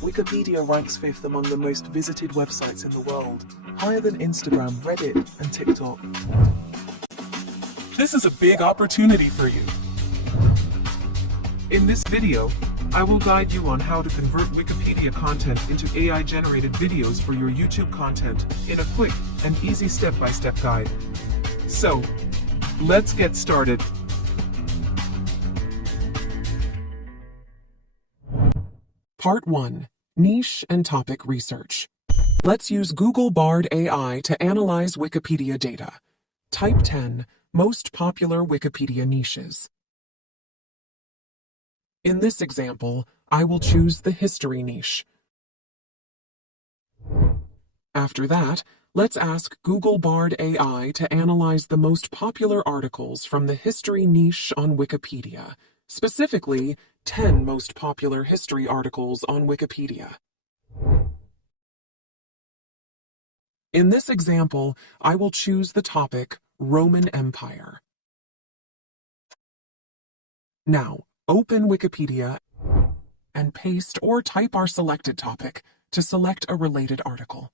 Wikipedia ranks 5th among the most visited websites in the world, higher than Instagram, Reddit, and TikTok. This is a big opportunity for you. In this video, I will guide you on how to convert Wikipedia content into AI-generated videos for your YouTube content in a quick and easy step-by-step guide. So, let's get started. Part 1. Niche and Topic Research. Let's use Google Bard AI to analyze Wikipedia data. Type 10. Most popular Wikipedia niches. In this example, I will choose the history niche. After that, let's ask Google Bard AI to analyze the most popular articles from the history niche on Wikipedia, specifically 10 most popular history articles on Wikipedia. In this example, I will choose the topic Roman Empire. Now, open Wikipedia and paste or type our selected topic to select a related article.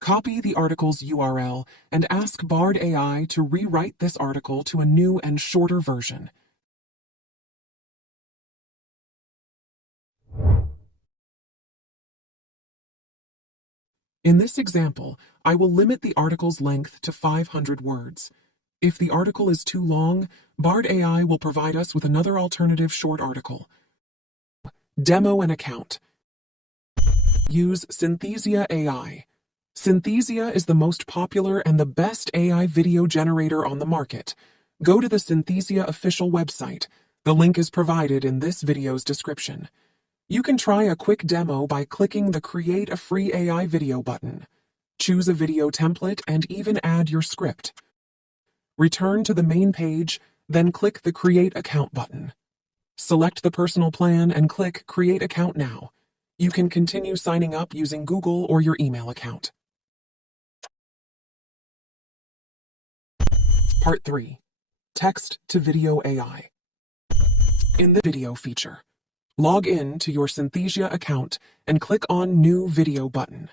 Copy the article's URL and ask Bard AI to rewrite this article to a new and shorter version. In this example, I will limit the article's length to 500 words. If the article is too long, Bard AI will provide us with another alternative short article. Demo an account. Use Synthesia AI. Synthesia is the most popular and the best AI video generator on the market. Go to the Synthesia official website. The link is provided in this video's description. You can try a quick demo by clicking the Create a Free AI Video button. Choose a video template and even add your script. Return to the main page, then click the Create Account button. Select the personal plan and click Create Account Now. You can continue signing up using Google or your email account. Part 3. Text to Video AI. In the Video feature, log in to your Synthesia account and click on New Video button.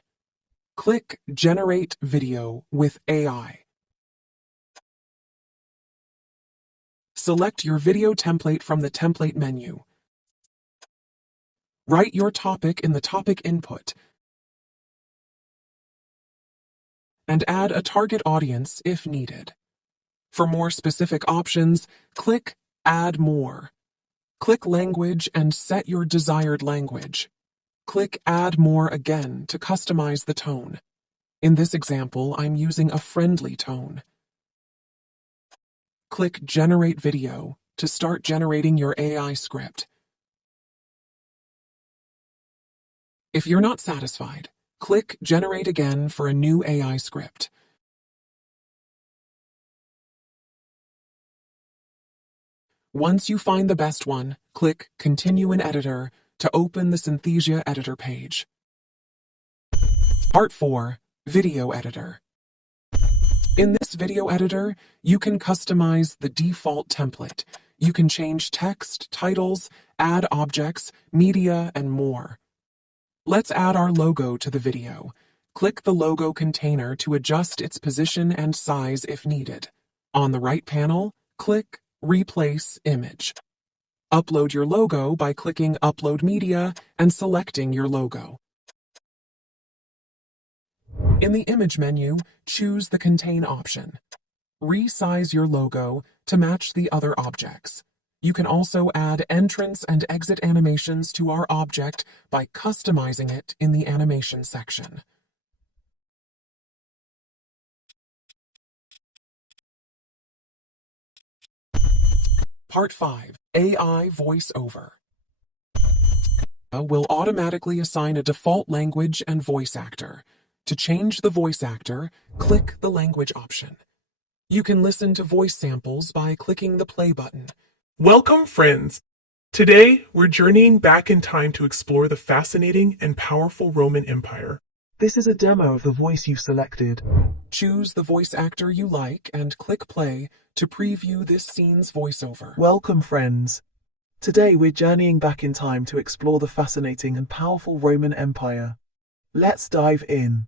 Click Generate Video with AI. Select your video template from the template menu. Write your topic in the topic input and add a target audience if needed. For more specific options, click Add More. Click Language and set your desired language. Click Add More again to customize the tone. In this example, I'm using a friendly tone. Click Generate Video to start generating your AI script. If you're not satisfied, click Generate again for a new AI script. Once you find the best one, click Continue in Editor to open the Synthesia Editor page. Part 4. Video Editor. In this video editor, you can customize the default template. You can change text, titles, add objects, media, and more. Let's add our logo to the video. Click the logo container to adjust its position and size if needed. On the right panel, click Replace Image. Upload your logo by clicking Upload Media and selecting your logo. In the Image menu, choose the Contain option. Resize your logo to match the other objects. You can also add entrance and exit animations to our object by customizing it in the Animation section. Part 5. AI VoiceOver. Will automatically assign a default language and voice actor. To change the voice actor, click the language option. You can listen to voice samples by clicking the play button. Welcome, friends! Today, we're journeying back in time to explore the fascinating and powerful Roman Empire. This is a demo of the voice you've selected. Choose the voice actor you like and click play to preview this scene's voiceover. Welcome, friends. Today we're journeying back in time to explore the fascinating and powerful Roman Empire. Let's dive in.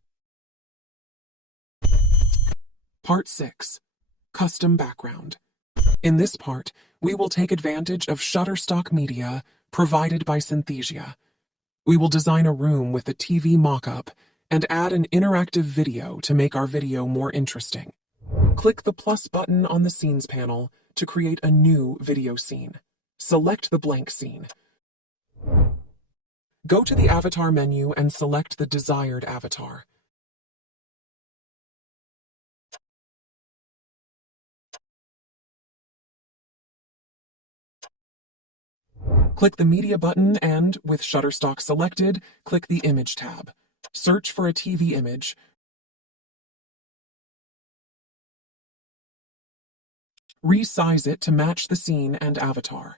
Part 6. Custom Background. In this part, we will take advantage of Shutterstock media provided by Synthesia. We will design a room with a TV mock-up and add an interactive video to make our video more interesting. Click the plus button on the Scenes panel to create a new video scene. Select the blank scene. Go to the Avatar menu and select the desired avatar. Click the Media button and, with Shutterstock selected, click the Image tab. Search for a TV image. Resize it to match the scene and avatar.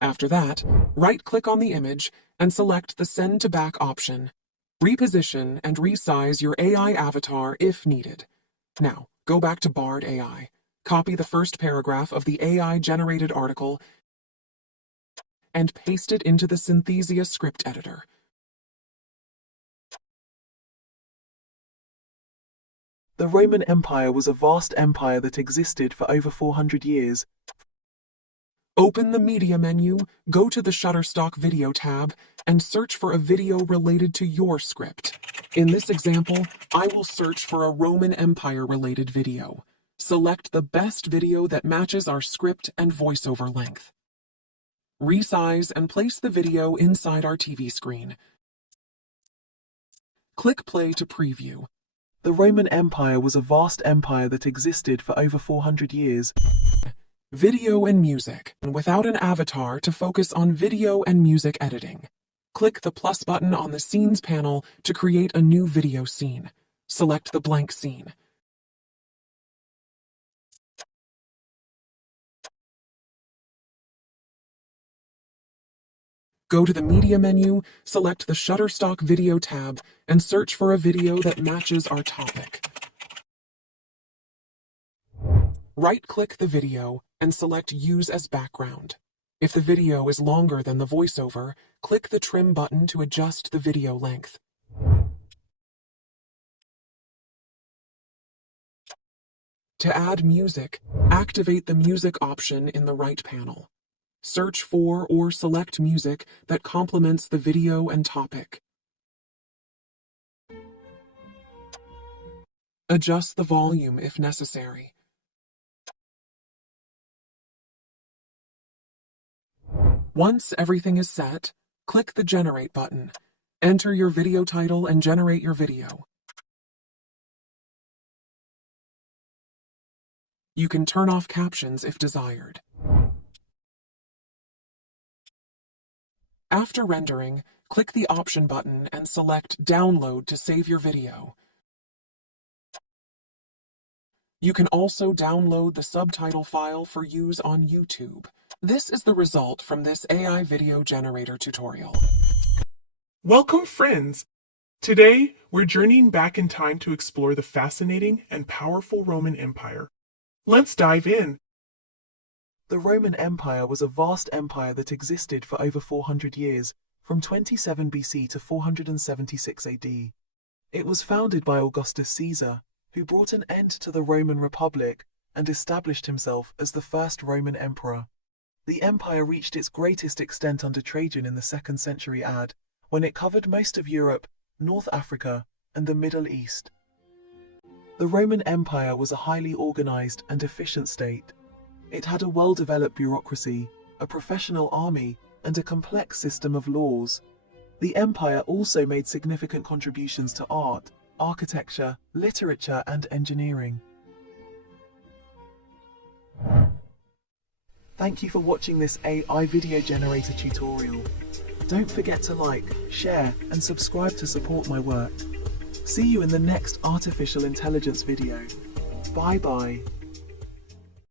After that, right-click on the image and select the Send to Back option. Reposition and resize your AI avatar if needed. Now, go back to Bard AI. Copy the first paragraph of the AI-generated article and paste it into the Synthesia script editor. The Roman Empire was a vast empire that existed for over 400 years. Open the Media menu, go to the Shutterstock Video tab, and search for a video related to your script. In this example, I will search for a Roman Empire-related video. Select the best video that matches our script and voiceover length. Resize and place the video inside our TV screen. Click play to preview. The Roman Empire was a vast empire that existed for over 400 years. Video and music, without an avatar to focus on video and music editing. Click the plus button on the Scenes panel to create a new video scene. Select the blank scene. Go to the Media menu, select the Shutterstock Video tab, and search for a video that matches our topic. Right-click the video and select Use as Background. If the video is longer than the voiceover, click the Trim button to adjust the video length. To add music, activate the Music option in the right panel. Search for or select music that complements the video and topic. Adjust the volume if necessary. Once everything is set, click the Generate button. Enter your video title and generate your video. You can turn off captions if desired. After rendering, click the Option button and select Download to save your video. You can also download the subtitle file for use on YouTube. This is the result from this AI video generator tutorial. Welcome, friends! Today, we're journeying back in time to explore the fascinating and powerful Roman Empire. Let's dive in. The Roman Empire was a vast empire that existed for over 400 years, from 27 BC to 476 AD. It was founded by Augustus Caesar, who brought an end to the Roman Republic and established himself as the first Roman emperor. The empire reached its greatest extent under Trajan in the 2nd century AD, when it covered most of Europe, North Africa, and the Middle East. The Roman Empire was a highly organized and efficient state. It had a well-developed bureaucracy, a professional army, and a complex system of laws. The empire also made significant contributions to art, architecture, literature, and engineering. Thank you for watching this AI video generator tutorial. Don't forget to like, share, and subscribe to support my work. See you in the next artificial intelligence video. Bye bye.